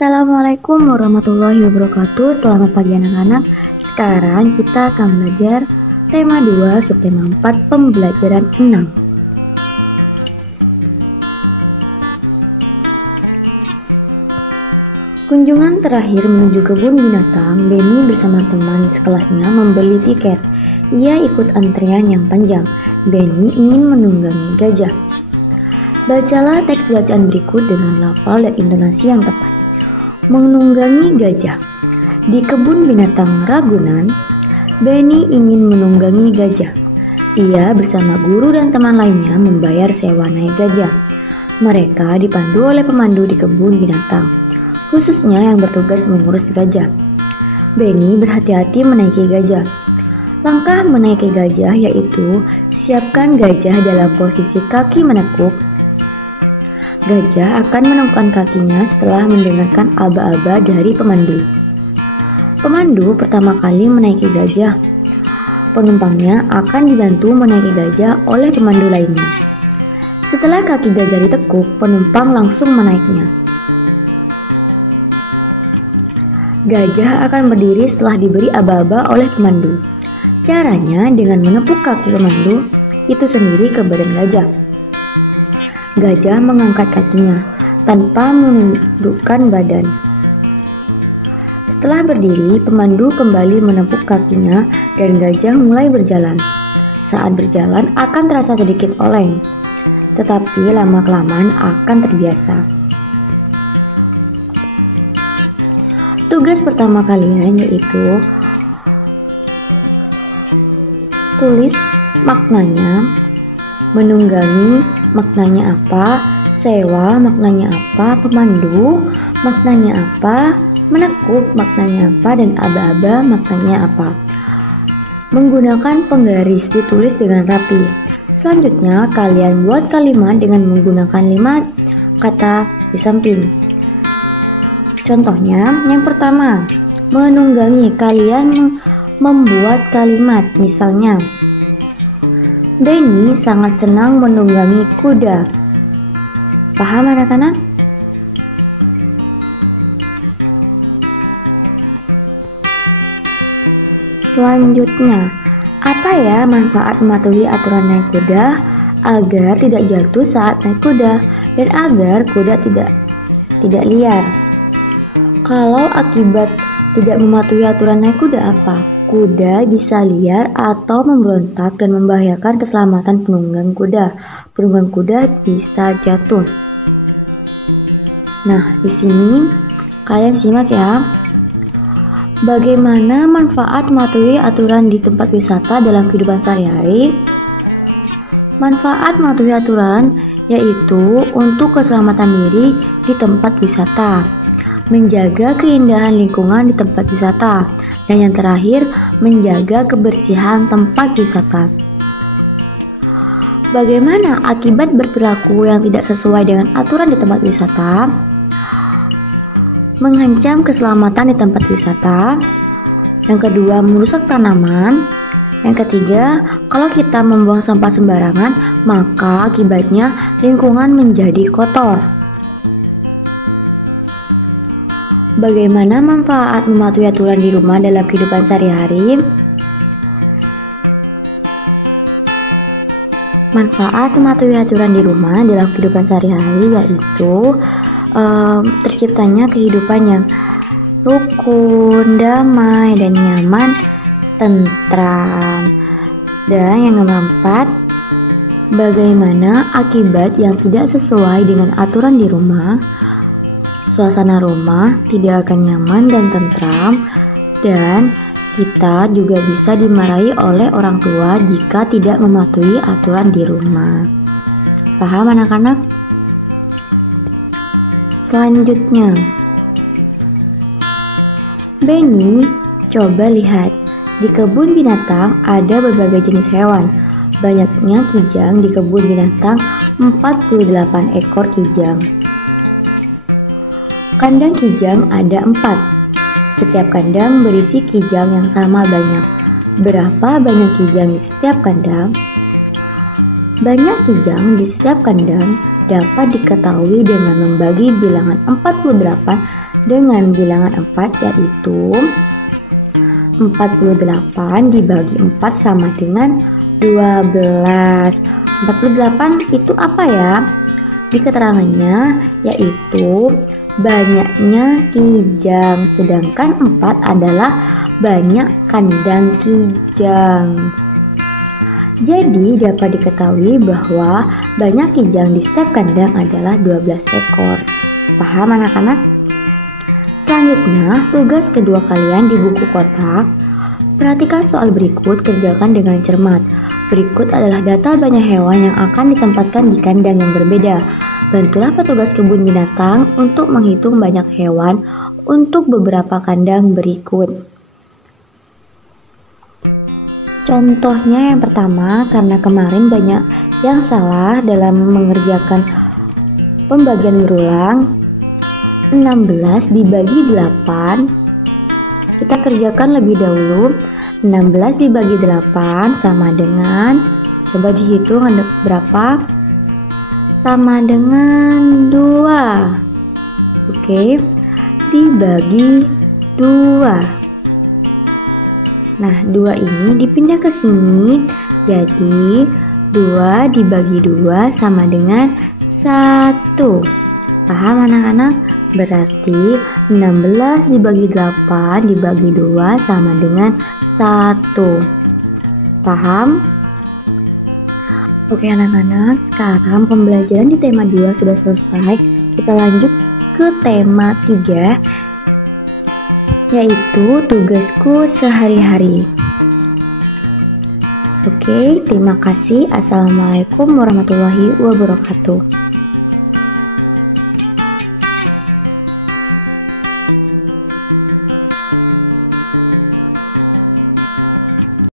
Assalamualaikum warahmatullahi wabarakatuh. Selamat pagi anak-anak. Sekarang kita akan belajar tema 2 subtema 4 pembelajaran 6. Kunjungan terakhir menuju kebun binatang, Benny bersama teman sekelasnya membeli tiket. Ia ikut antrian yang panjang. Benny ingin menunggangi gajah. Bacalah teks bacaan berikut dengan lafal dan intonasi yang tepat. Menunggangi gajah. Di kebun binatang Ragunan, Benny ingin menunggangi gajah. Ia bersama guru dan teman lainnya membayar sewa naik gajah. Mereka dipandu oleh pemandu di kebun binatang, khususnya yang bertugas mengurus gajah. Benny berhati-hati menaiki gajah. Langkah menaiki gajah yaitu siapkan gajah dalam posisi kaki menekuk. Gajah akan menekukkan kakinya setelah mendengarkan aba-aba dari pemandu. Pemandu pertama kali menaiki gajah. Penumpangnya akan dibantu menaiki gajah oleh pemandu lainnya. Setelah kaki gajah ditekuk, penumpang langsung menaiknya. Gajah akan berdiri setelah diberi aba-aba oleh pemandu. Caranya dengan menepuk kaki pemandu itu sendiri ke badan gajah. Gajah mengangkat kakinya tanpa menundukkan badan. Setelah berdiri, pemandu kembali menepuk kakinya dan gajah mulai berjalan. Saat berjalan akan terasa sedikit oleng, tetapi lama-kelamaan akan terbiasa. Tugas pertama kalian yaitu tulis maknanya, menunggangi maknanya apa, sewa maknanya apa, pemandu maknanya apa, menekuk maknanya apa, dan aba-aba maknanya apa. Menggunakan penggaris ditulis dengan rapi. Selanjutnya kalian buat kalimat dengan menggunakan 5 kata di samping. Contohnya, yang pertama, menunggangi. Kalian membuat kalimat, misalnya Benny sangat senang menunggangi kuda. Paham anak-anak? Selanjutnya, apa ya manfaat mematuhi aturan naik kuda agar tidak jatuh saat naik kuda dan agar kuda tidak liar? Kalau akibat tidak mematuhi aturan naik kuda apa? Kuda bisa liar atau memberontak dan membahayakan keselamatan penunggang kuda. Penunggang kuda bisa jatuh. Nah, di sini kalian simak ya. Bagaimana manfaat mematuhi aturan di tempat wisata dalam kehidupan sehari-hari? Manfaat mematuhi aturan yaitu untuk keselamatan diri di tempat wisata, menjaga keindahan lingkungan di tempat wisata, dan yang terakhir, menjaga kebersihan tempat wisata. Bagaimana akibat berperilaku yang tidak sesuai dengan aturan di tempat wisata? Mengancam keselamatan di tempat wisata. Yang kedua, merusak tanaman. Yang ketiga, kalau kita membuang sampah sembarangan, maka akibatnya lingkungan menjadi kotor. Bagaimana manfaat mematuhi aturan di rumah dalam kehidupan sehari-hari? Manfaat mematuhi aturan di rumah dalam kehidupan sehari-hari yaitu terciptanya kehidupan yang rukun, damai, dan nyaman, tentram. Dan yang keempat, bagaimana akibat yang tidak sesuai dengan aturan di rumah? Suasana rumah tidak akan nyaman dan tentram, dan kita juga bisa dimarahi oleh orang tua jika tidak mematuhi aturan di rumah. Paham anak-anak? Selanjutnya, Benny, coba lihat. Di kebun binatang ada berbagai jenis hewan. Banyaknya kijang di kebun binatang, 48 ekor kijang. Kandang kijang ada 4. Setiap kandang berisi kijang yang sama banyak. Berapa banyak kijang di setiap kandang? Banyak kijang di setiap kandang dapat diketahui dengan membagi bilangan 48 dengan bilangan 4, yaitu 48 dibagi 4 sama dengan 12. 48 itu apa ya? Di keterangannya yaitu banyaknya kijang, sedangkan 4 adalah banyak kandang kijang. Jadi dapat diketahui bahwa banyak kijang di setiap kandang adalah 12 ekor. Paham anak-anak? Selanjutnya, tugas kedua kalian di buku kotak. Perhatikan soal berikut, kerjakan dengan cermat. Berikut adalah data banyak hewan yang akan ditempatkan di kandang yang berbeda. Bantulah petugas kebun binatang untuk menghitung banyak hewan untuk beberapa kandang berikut. Contohnya yang pertama, karena kemarin banyak yang salah dalam mengerjakan pembagian berulang, 16 dibagi 8. Kita kerjakan lebih dahulu. 16 dibagi 8 sama dengan, coba dihitung ada berapa? Sama dengan 2. Oke, dibagi 2. Nah, 2 ini dipindah ke sini, jadi 2 dibagi 2 sama dengan 1. Paham anak-anak? Berarti 16 dibagi 8 dibagi 2 sama dengan 1. Paham? Oke anak-anak, sekarang pembelajaran di tema 2 sudah selesai. Kita lanjut ke tema 3, yaitu tugasku sehari-hari. Oke, terima kasih. Assalamualaikum warahmatullahi wabarakatuh.